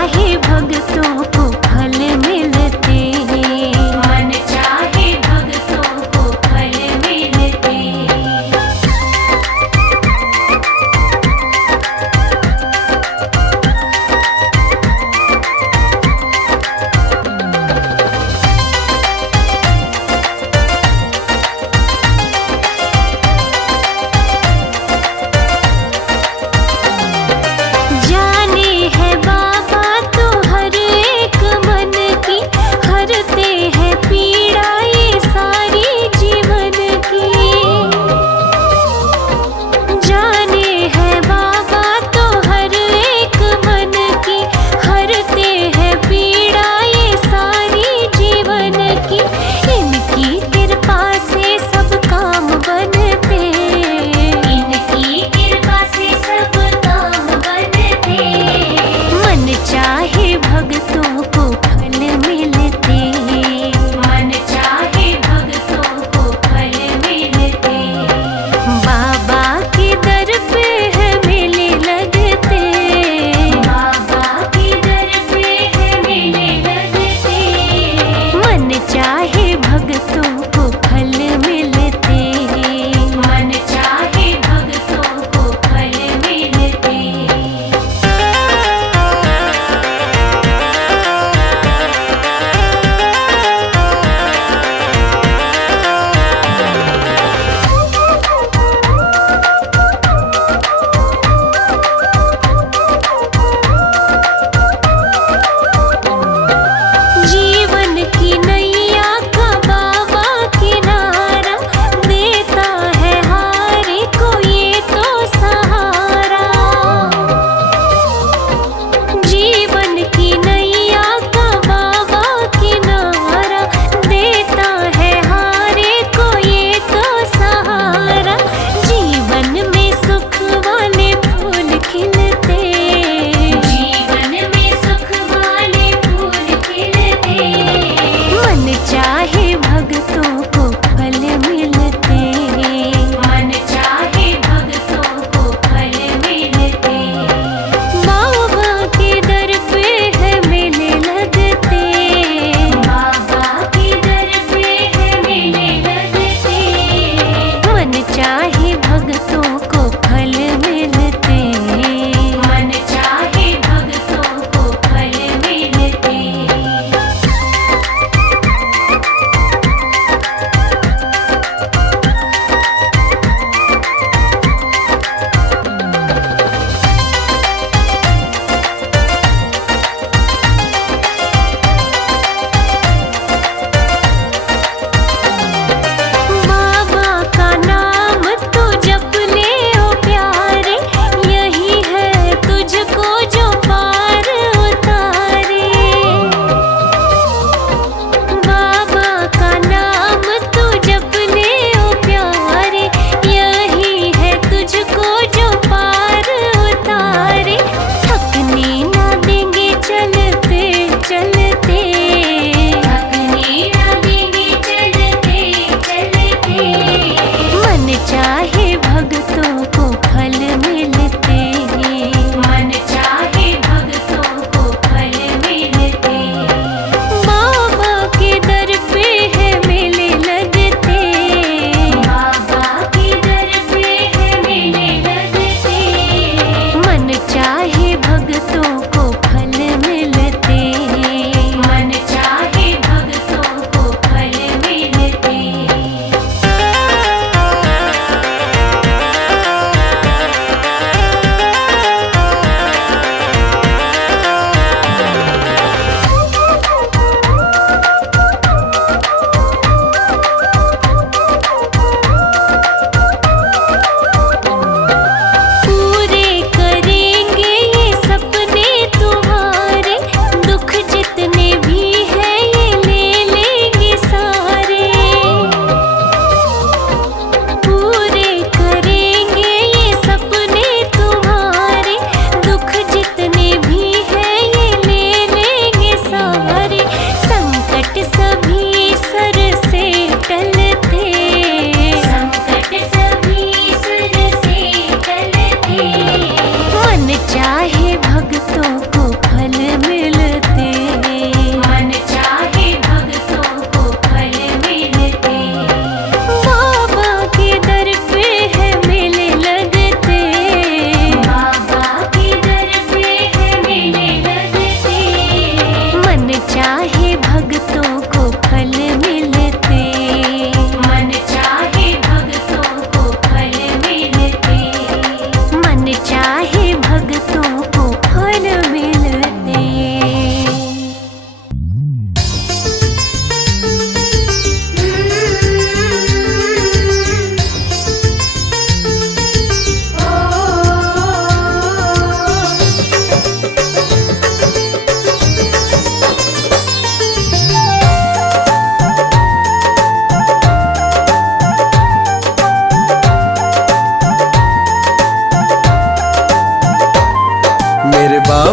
चाहे भक्तों को फल मिलते हैं। मन चाहे भक्तों को फल मिलते हैं। जाने है बाबा तो हर एक मन की, हरते हैं पीड़ा ये सारी जीवन की। जाने है बाबा तो हर एक मन की, हरते हैं पीड़ा ये सारी जीवन की। इनकी कृपा से सब काम बनते, इनकी कृपा से सब काम बनते। मन चाहे भक्तों को फल मिलते हैं। मन चाहे भक्तों को फल मिलते हैं। बाबा के दर पे है मेले लगते, बाबा के दर पे है मेले लगते। मन चाहे भक्तों को फल मिलते हैं। मन चाहे भक्तों को फल मिलते हैं।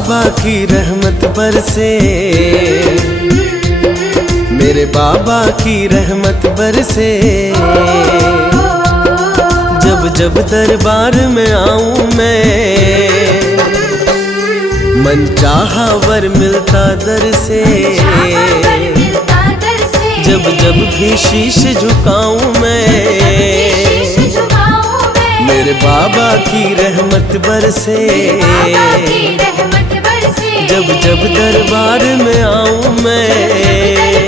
बाबा की रहमत बरसे, मेरे बाबा की रहमत बरसे। जब जब दरबार में आऊं मैं, मन चाहा वर मिलता दर से। जब जब भी शीश झुकाऊं मैं, मेरे बाबा की रहमत बरसे। जब जब दरबार में आऊं मैं,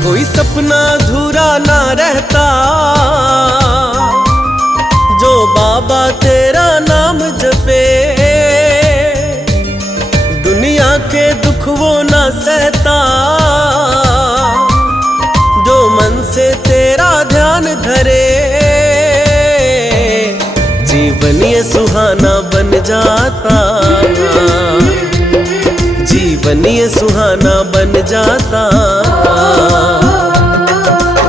कोई सपना अधूरा ना रहता, जो बाबा तेरा नाम जपे। दुनिया के दुख वो ना सहता, जो मन से तेरा ध्यान धरे। जीवन ये सुहाना बन जाता, जीवन ये सुहाना बन जाता।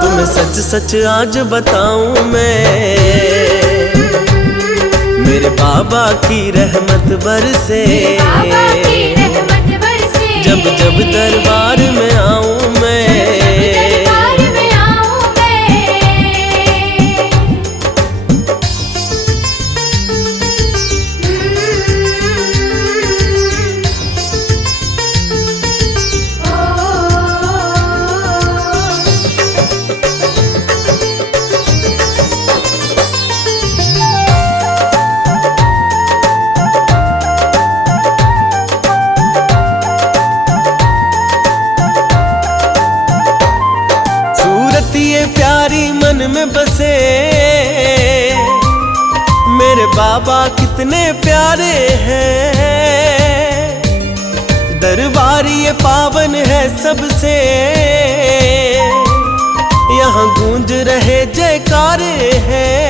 तुम्हें सच सच आज बताऊं मैं, मेरे बाबा की रहमत बरसे। जब जब दरबार में आऊं मैं, ये प्यारी मन में बसे, मेरे बाबा कितने प्यारे हैं। दरबार ये पावन है सबसे, यहाँ गूंज रहे जयकारे हैं।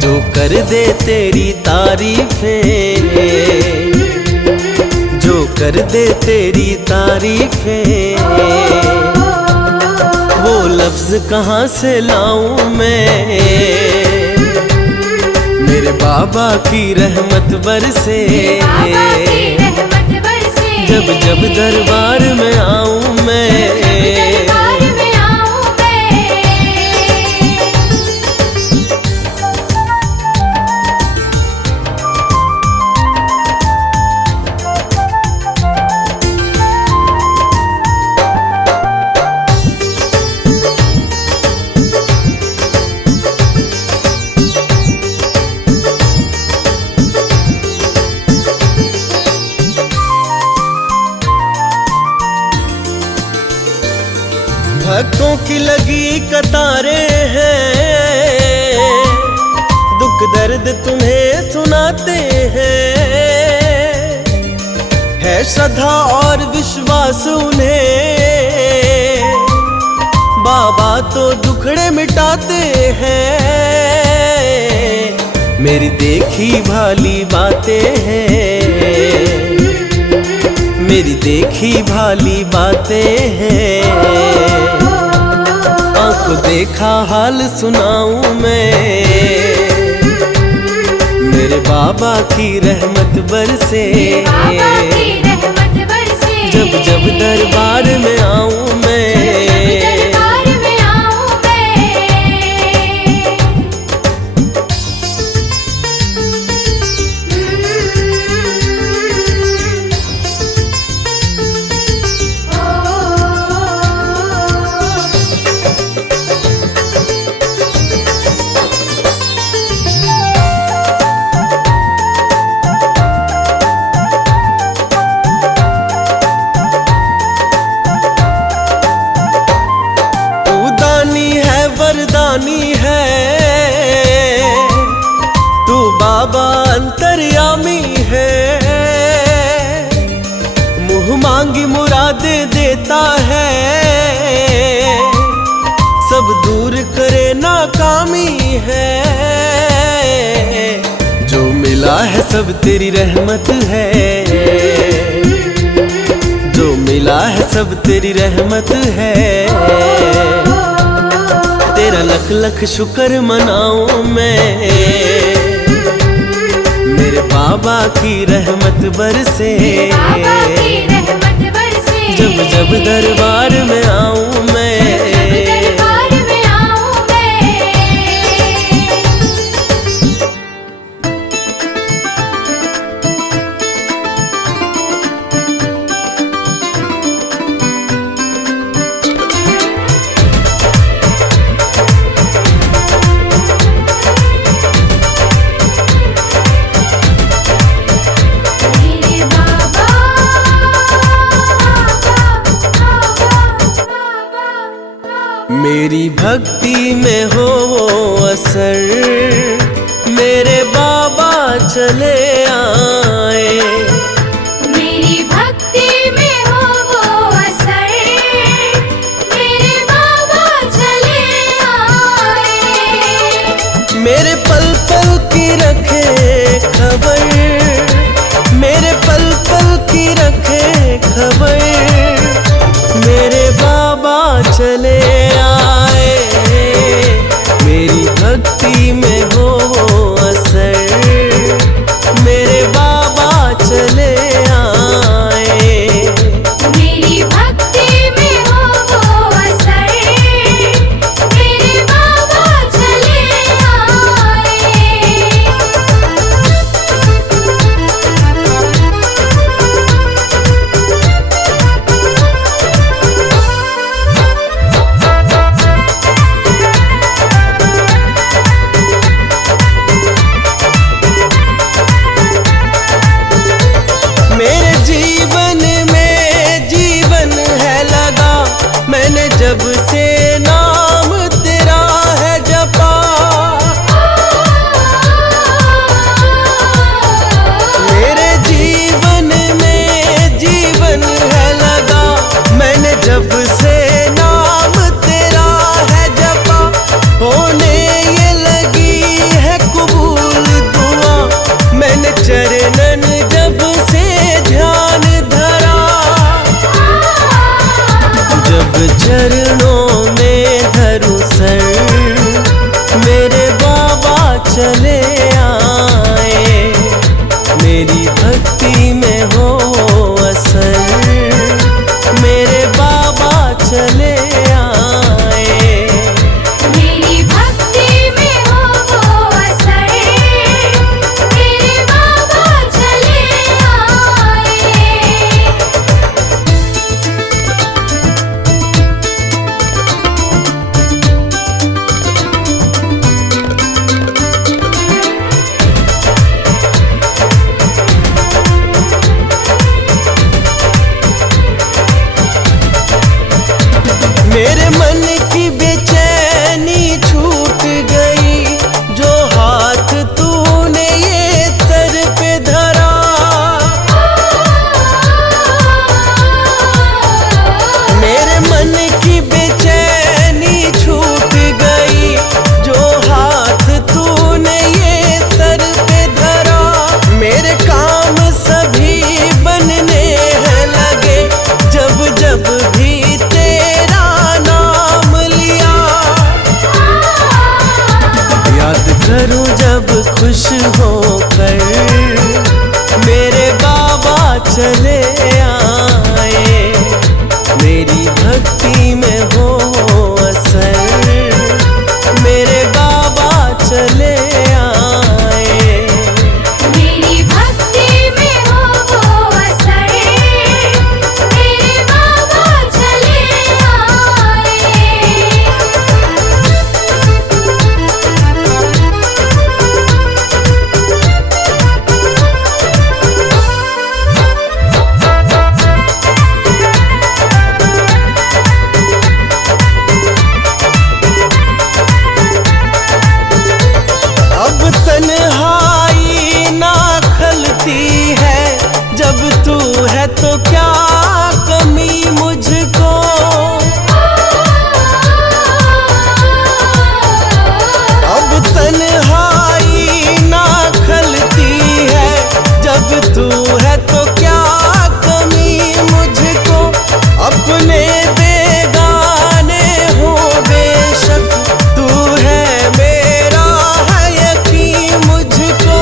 जो कर दे तेरी तारीफें, जो कर दे तेरी तारीफें। वो लफ्ज कहाँ से लाऊं मैं, मेरे बाबा की रहमत बरसे। जब जब दरबार में आऊं मैं, भक्तों की लगी कतारें हैं, दुख दर्द तुम्हें सुनाते हैं। है श्रद्धा और विश्वास उन्हें, बाबा तो दुखड़े मिटाते हैं। मेरी देखी भाली बातें हैं, मेरी देखी भाली बातें हैं। आंख देखा हाल सुनाऊं मैं, मेरे बाबा की रहमत बरसे। जब जब दरबार में आऊं मैं, मांगी मुरादें देता है, सब दूर करे नाकामी है। जो मिला है सब तेरी रहमत है, जो मिला है सब तेरी रहमत है। तेरा लख लख शुक्र मनाऊं मैं, मेरे बाबा की रहमत बरसे। जब जब दरबार में आऊं मैं, मेरी भक्ति में हो वो असर, मेरे बाबा चले आए। मेरी भक्ति में हो वो असर, मेरे बाबा चले आए। मेरे पल पल की रखे खबर, मेरे पल पल की रखे खबर, मेरे बाबा चले आए। मेरी भक्ति में हो वो असर, मेरे बाबा चले आए। मेरी भक्ति में हो वो असर, मेरे बाबा चले मेरे जीवन में जीवन है लगा, मैंने जब से नाम तेरा है जपा। मेरे जीवन में जीवन है लगा, मैंने जब से नाम तेरा है जपा। होने ये लगी है कबूल दुआ, मैंने चरणन जब से ध्यान धरा। जब चरणों में धरूं सर, मेरे बाबा चले आए। मेरी भक्ति में हो असर, मेरे बाबा चले आए। मेरी भक्ति में हो वो असर, मेरे बाबा चले आए। मेरे मन की बेचैनी छूट गई, जो हाथ तूने ये सर पे धरा। मेरे मन की बेचैनी छूट गई, जो हाथ तूने ये सर पे धरा। मेरे काम सभी बनने हैं लगे, जब जब भी तेरा नाम लिया। याद करूं जब खुश होकर, मेरे बाबा चले आए। मेरी भक्ति में हो असर, मेरे बाबा चले आए। मेरी भक्ति में हो वो असर, मेरे बाबा चले आए। तन्हाई ना खलती है, जब तू है तो क्या मुझको। अब तन्हाई ना खलती है, जब तू है तो क्या कमी मुझको। अपने बेगाने हो बेशक, तू है मेरा है यकीन मुझको।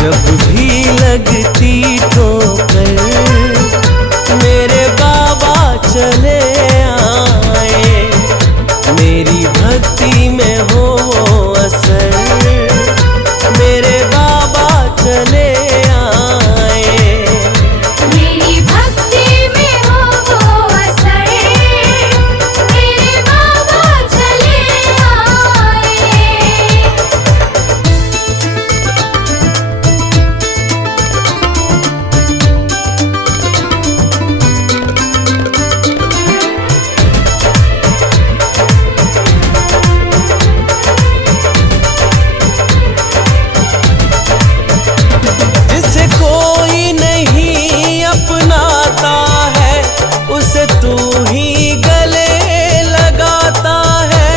जब भी लगती ठोकर मेरे बाबा चले आए, मेरी भक्ति में हो असर मेरे बाबा चले आए। मेरी भक्ति में हो असर मेरे बाबा चले आए। जिसे कोई नहीं अपनाता है, उसे तू ही गले लगाता है।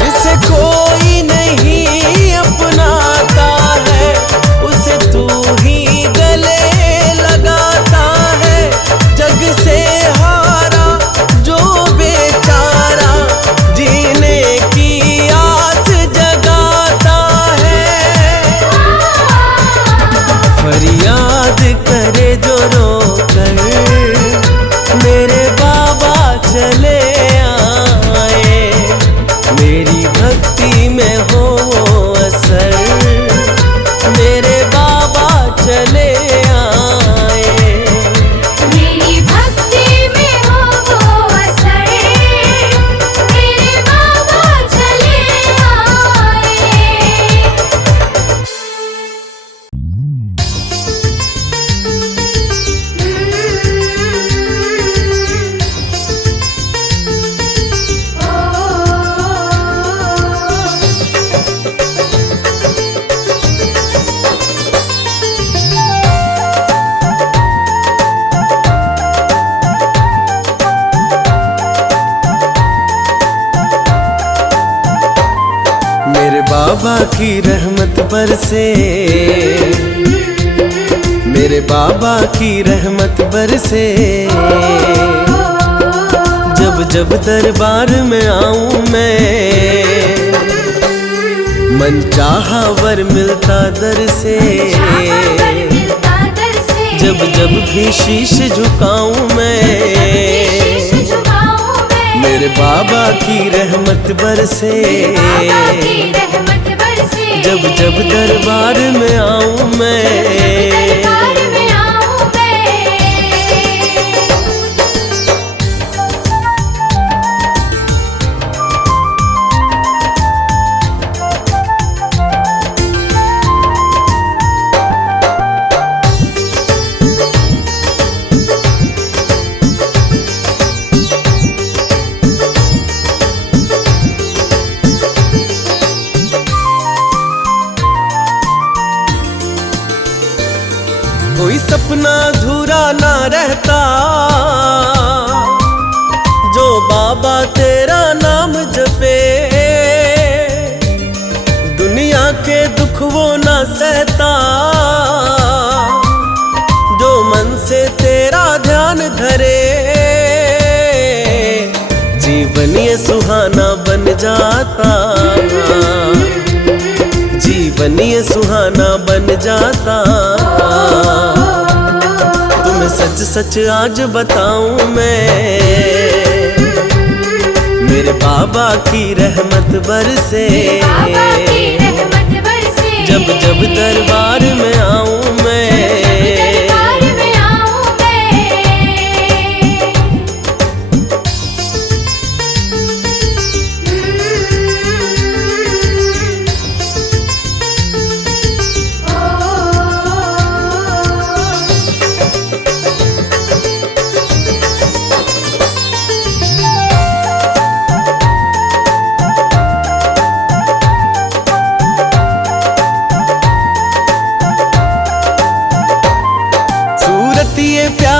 जिसे कोई नहीं अपनाता है, उसे तू ही गले लगाता है। जग से हारा जो बेचारा जीने की आस जगाता है। फरियाद करे जो रोकर मेरे बाबा चले आए, मेरी भक्ति में हो असर मेरे बाबा चले आए। मेरी भक्ति में हो असर मेरे बाबा चले आए। मेरे बाबा की रहमत बरसे, मेरे बाबा की रहमत बरसे। जब जब दरबार में आऊं मैं, मन चाहा वर मिलता दर से। जब जब भी शीश झुकाऊं मैं, मेरे बाबा की रहमत बरसे। जब जब दरबार में आऊं मैं, कोई सपना अधूरा ना रहता, जो बाबा तेरा नाम जपे। दुनिया के दुख वो ना सहता, जो मन से तेरा ध्यान धरे। जीवन ये सुहाना बन जाता, जीवन ये सुहाना बन जाता। तुम्हें सच सच आज बताऊं मैं, मेरे बाबा की रहमत बरसे। जब जब दरबार में आऊं मैं,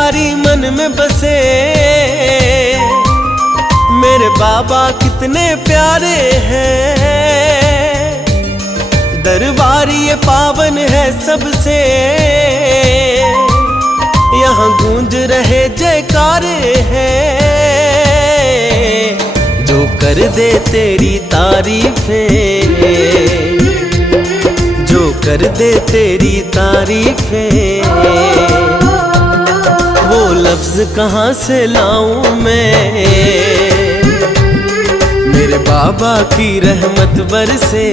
पुजारी मन में बसे, मेरे बाबा कितने प्यारे हैं। दरबार ये पावन है सबसे, यहाँ गूंज रहे जयकारे हैं। जो कर दे तेरी तारीफें, जो कर दे तेरी तारीफें, वो लफ्ज कहाँ से लाऊं मैं। मेरे बाबा की रहमत बरसे,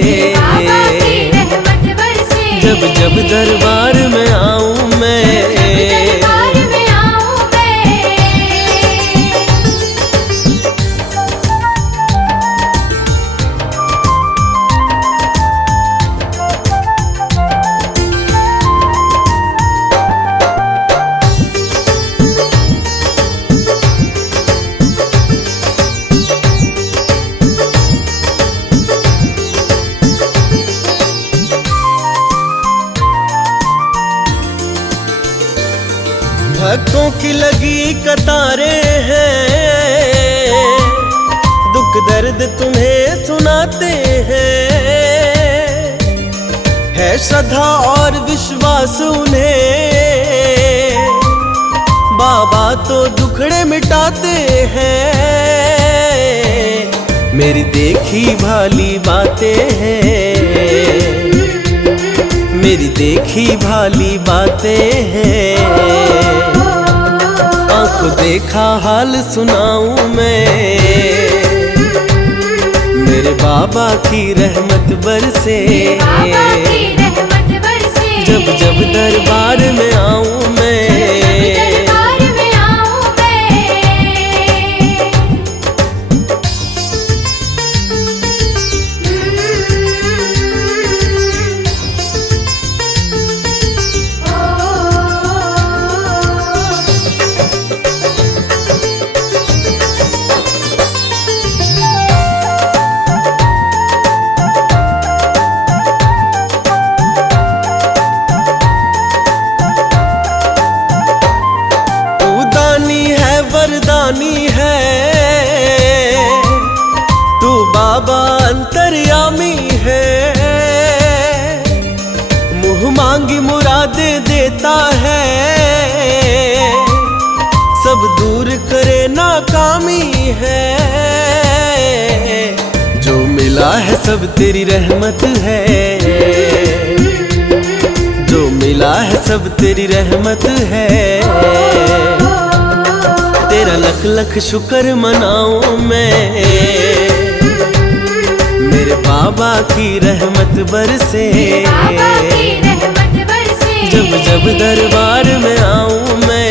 जब जब दरबार में आऊं मैं। भक्तों की लगी कतारें हैं, दुख दर्द तुम्हें सुनाते हैं। है श्रद्धा और विश्वास उन्हें, बाबा तो दुखड़े मिटाते हैं। मेरी देखी भाली बातें हैं, मेरी देखी भाली बातें हैं। आंखों देखा हाल सुनाऊं मैं, मेरे बाबा की रहमत बरसे, जब जब दरबार में आऊं मैं। वरदानी है तू बाबा, अंतर्यामी है। मुँह मांगी मुरादें देता है, सब दूर करे नाकामी है। जो मिला है सब तेरी रहमत है, जो मिला है सब तेरी रहमत है। तेरा लख लख शुक्र मनाऊं मैं, मेरे बाबा की रहमत बरसे, जब जब दरबार में आऊं मैं।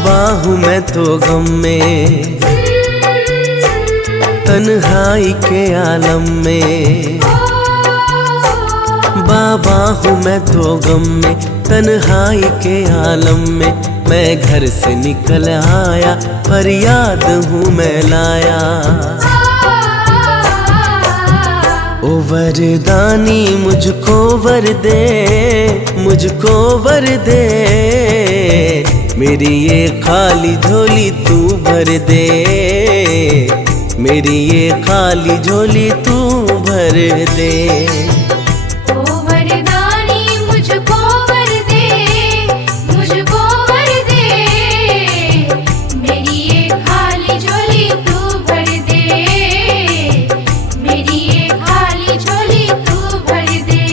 बाबा हूँ मैं तो गम में, तन्हाई के आलम में। बाबा हूँ मैं तो गम में, तन्हाई के आलम में। मैं घर से निकल आया, फरियाद हूँ मैं लाया। ओ वरदानी मुझको वर दे, मुझको वर दे। मेरी ये खाली झोली तू भर दे, मेरी ये खाली झोली तू भर दे। ओ वरदानी मुझको वर दे, मुझको वर दे। मेरी ये खाली झोली तू भर दे, मेरी ये खाली झोली तू भर दे।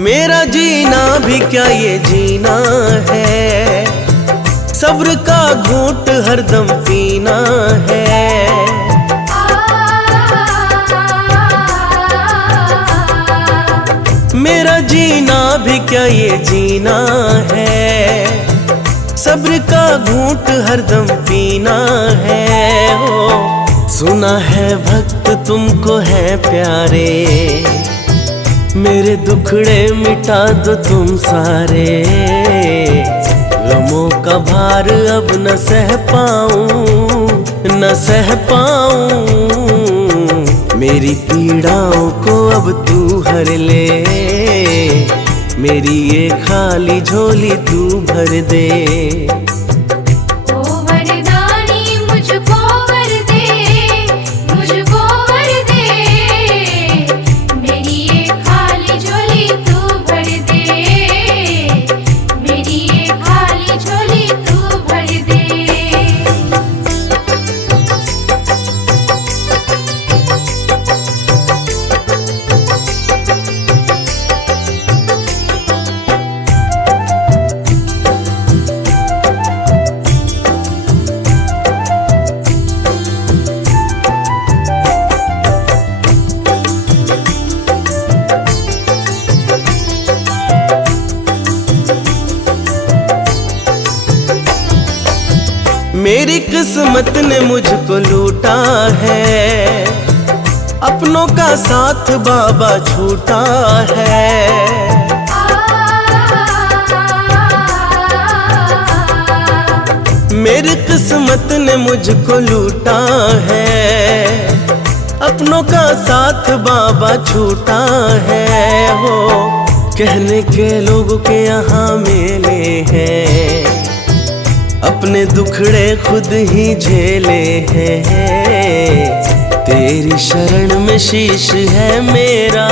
मेरा जीना भी क्या ये जीना है, सब्र का घूंट हरदम पीना है। मेरा जीना भी क्या ये जीना है, सब्र का घूंट हरदम पीना है। ओ सुना है भक्त तुमको है प्यारे, मेरे दुखड़े मिटा दो तुम सारे। गमों का भार अब न सह पाऊं, न सह पाऊं। मेरी पीड़ाओं को अब तू हर ले, मेरी ये खाली झोली तू भर दे। मेरी किस्मत ने मुझको लूटा है, अपनों का साथ बाबा छूटा है। मेरी किस्मत ने मुझको लूटा है, अपनों का साथ बाबा छूटा है। हो कहने के लोगों के यहाँ मेले हैं, अपने दुखड़े खुद ही झेले हैं। तेरी शरण में शीश है मेरा,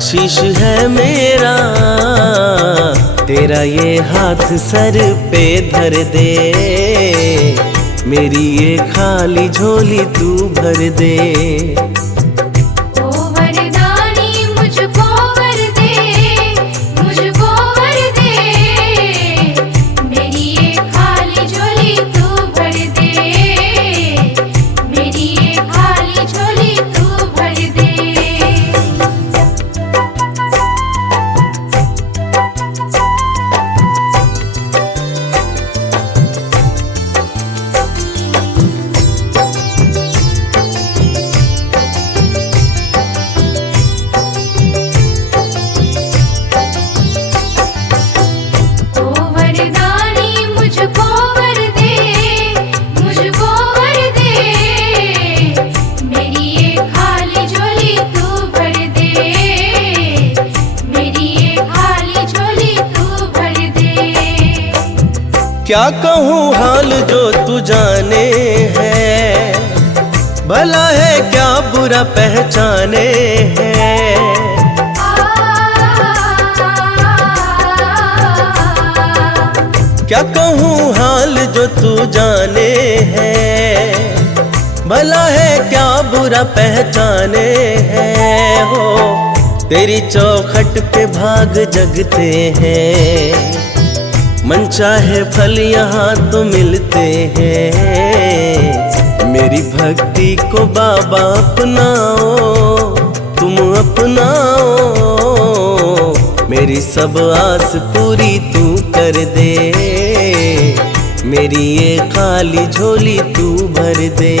शीश है मेरा। तेरा ये हाथ सर पे धर दे, मेरी ये खाली झोली तू भर दे। क्या कहूँ हाल जो तू जाने है, भला है क्या बुरा पहचाने है। क्या कहूँ हाल जो तू जाने है, भला है क्या बुरा पहचाने हैं हो। तेरी चौखट पे भाग जगते हैं, मन चाहे फल यहाँ तो मिलते हैं। मेरी भक्ति को बाबा अपनाओ, तुम अपनाओ, मेरी सब आस पूरी तू कर दे, मेरी ये खाली झोली तू भर दे।